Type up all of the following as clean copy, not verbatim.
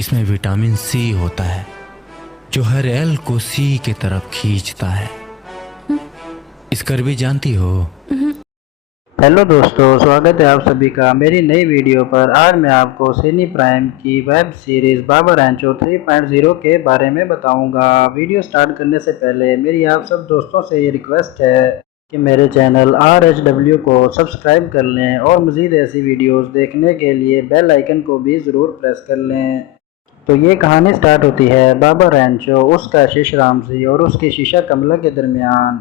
इसमें vitamin C होता है जो हर एल को सी की तरफ खींचता है। इसका भी जानती हो? हेलो दोस्तों, स्वागत है आप सभी का मेरी नई वीडियो पर। आज मैं आपको सिनी प्राइम की वेब सीरीज़ बाबा रैंचो 3.0 के बारे में बताऊंगा। वीडियो स्टार्ट करने से पहले मेरी आप सब दोस्तों से ये रिक्वेस्ट है कि मेरे चैनल RHW को सब्सक्राइब कर लें और मज़ीद ऐसी वीडियोस देखने के लिए बेल आइकन को भी ज़रूर प्रेस कर लें। तो ये कहानी स्टार्ट होती है बाबा रैंचो, उसका शिष्य रामसी और उसकी शिष्या कमला के दरमियान।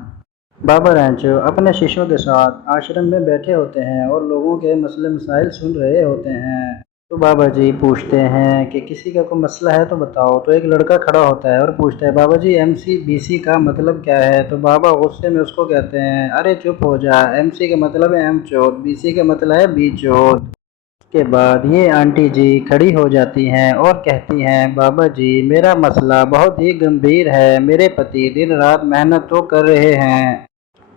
बाबा रैंचो अपने शिष्यों के साथ आश्रम में बैठे होते हैं और लोगों के मसले मसाइल सुन रहे होते हैं। तो बाबा जी पूछते हैं कि किसी का कोई मसला है तो बताओ। तो एक लड़का खड़ा होता है और पूछता है, बाबा जी MCBC का मतलब क्या है? तो बाबा गुस्से में उसको कहते हैं, अरे चुप हो जा, MC का मतलब है एम चोद, BC का मतलब है बी चोद। के बाद ये आंटी जी खड़ी हो जाती हैं और कहती हैं, बाबा जी मेरा मसला बहुत ही गंभीर है। मेरे पति दिन रात मेहनत तो कर रहे हैं,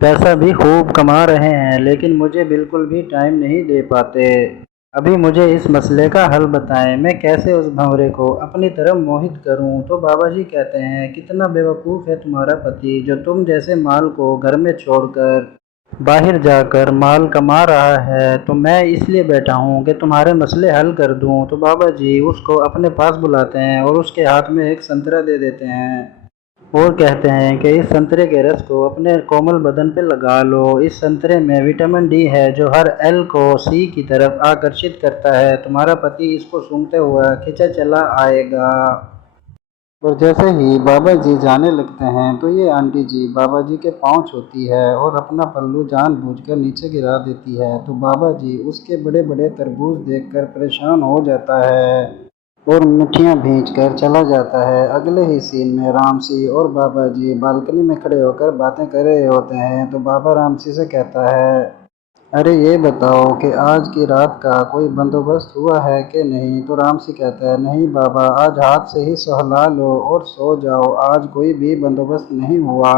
पैसा भी खूब कमा रहे हैं, लेकिन मुझे बिल्कुल भी टाइम नहीं दे पाते। अभी मुझे इस मसले का हल बताएं, मैं कैसे उस भंवरे को अपनी तरफ मोहित करूं? तो बाबा जी कहते हैं, कितना बेवकूफ़ है तुम्हारा पति जो तुम जैसे माल को घर में छोड़कर बाहर जाकर माल कमा रहा है। तो मैं इसलिए बैठा हूँ कि तुम्हारे मसले हल कर दूँ। तो बाबा जी उसको अपने पास बुलाते हैं और उसके हाथ में एक संतरा दे देते हैं और कहते हैं कि इस संतरे के रस को अपने कोमल बदन पे लगा लो। इस संतरे में विटामिन डी है जो हर एल को सी की तरफ आकर्षित करता है। तुम्हारा पति इसको सूंघते हुआ खिंचा चला आएगा। और जैसे ही बाबा जी जाने लगते हैं तो ये आंटी जी बाबा जी के पाँव छूती है और अपना पल्लू जानबूझकर नीचे गिरा देती है। तो बाबा जी उसके बड़े बड़े तरबूज देखकर परेशान हो जाता है और मुट्ठियाँ भींच कर चला जाता है। अगले ही सीन में रामसी और बाबा जी बालकनी में खड़े होकर बातें कर रहे होते हैं। तो बाबा रामसी से कहता है, अरे ये बताओ कि आज की रात का कोई बंदोबस्त हुआ है कि नहीं? तो रामसी कहता है, नहीं बाबा, आज हाथ से ही सहला लो और सो जाओ, आज कोई भी बंदोबस्त नहीं हुआ।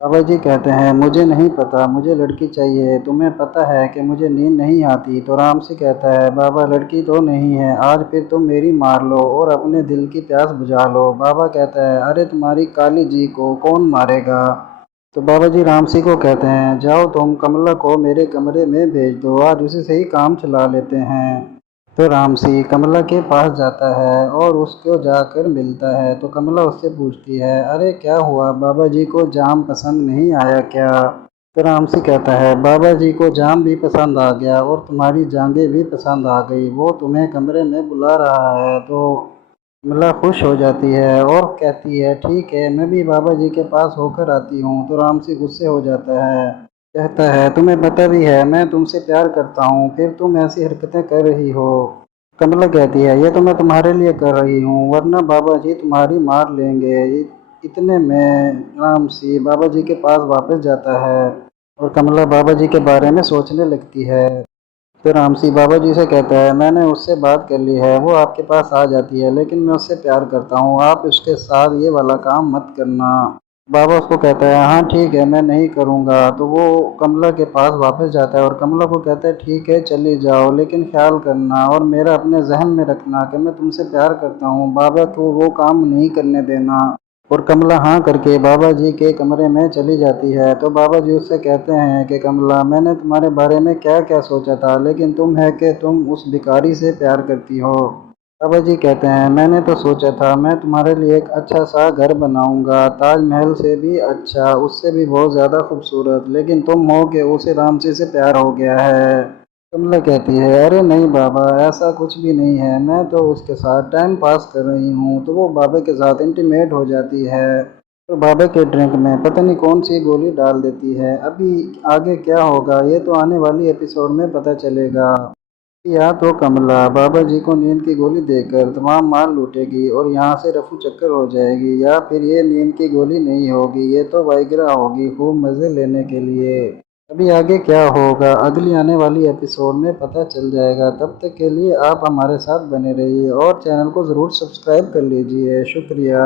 बाबा जी कहते हैं, मुझे नहीं पता, मुझे लड़की चाहिए, तुम्हें पता है कि मुझे नींद नहीं आती। तो रामसी कहता है, बाबा लड़की तो नहीं है, आज फिर तुम मेरी मार लो और अपने दिल की प्यास बुझा लो। बाबा कहता है, अरे तुम्हारी काली जी को कौन मारेगा? तो बाबा जी रामसी को कहते हैं, जाओ तुम कमला को मेरे कमरे में भेज दो, आज उसी से ही काम चला लेते हैं। तो रामसी कमला के पास जाता है और उसको जाकर मिलता है। तो कमला उससे पूछती है, अरे क्या हुआ, बाबा जी को जाम पसंद नहीं आया क्या? तो रामसी कहता है, बाबा जी को जाम भी पसंद आ गया और तुम्हारी जांघें भी पसंद आ गई, वो तुम्हें कमरे में बुला रहा है। तो कमला खुश हो जाती है और कहती है, ठीक है, मैं भी बाबा जी के पास होकर आती हूँ। तो रामसी गुस्से हो जाता है, कहता है, तुम्हें पता भी है मैं तुमसे प्यार करता हूँ, फिर तुम ऐसी हरकतें कर रही हो। कमला कहती है, ये तो मैं तुम्हारे लिए कर रही हूँ, वरना बाबा जी तुम्हारी मार लेंगे। इतने में रामसी बाबा जी के पास वापस जाता है और कमला बाबा जी के बारे में सोचने लगती है। फिर रामसी बाबा जी से कहता है, मैंने उससे बात कर ली है, वो आपके पास आ जाती है, लेकिन मैं उससे प्यार करता हूँ, आप उसके साथ ये वाला काम मत करना। बाबा उसको कहता है, हाँ ठीक है, मैं नहीं करूँगा। तो वो कमला के पास वापस जाता है और कमला को कहता है, ठीक है चली जाओ, लेकिन ख्याल करना और मेरा अपने जहन में रखना कि मैं तुमसे प्यार करता हूँ, बाबा को वो काम नहीं करने देना। और कमला हाँ करके बाबा जी के कमरे में चली जाती है। तो बाबा जी उससे कहते हैं कि कमला, मैंने तुम्हारे बारे में क्या क्या सोचा था, लेकिन तुम है कि तुम उस भिखारी से प्यार करती हो। बाबा जी कहते हैं, मैंने तो सोचा था मैं तुम्हारे लिए एक अच्छा सा घर बनाऊंगा, ताजमहल से भी अच्छा, उससे भी बहुत ज़्यादा खूबसूरत, लेकिन तुम हो कि उसे रामसी से प्यार हो गया है। कमला कहती है, अरे नहीं बाबा, ऐसा कुछ भी नहीं है, मैं तो उसके साथ टाइम पास कर रही हूँ। तो वो बाबा के साथ इंटीमेट हो जाती है और बाबा के ड्रिंक में पता नहीं कौन सी गोली डाल देती है। अभी आगे क्या होगा ये तो आने वाली एपिसोड में पता चलेगा। या तो कमला बाबा जी को नींद की गोली देकर तमाम माल लूटेगी और यहाँ से रफू चक्कर हो जाएगी, या फिर ये नींद की गोली नहीं होगी, ये तो वाइग्रा होगी खूब मज़े लेने के लिए। अभी आगे क्या होगा अगली आने वाली एपिसोड में पता चल जाएगा। तब तक के लिए आप हमारे साथ बने रहिए और चैनल को ज़रूर सब्सक्राइब कर लीजिए। शुक्रिया।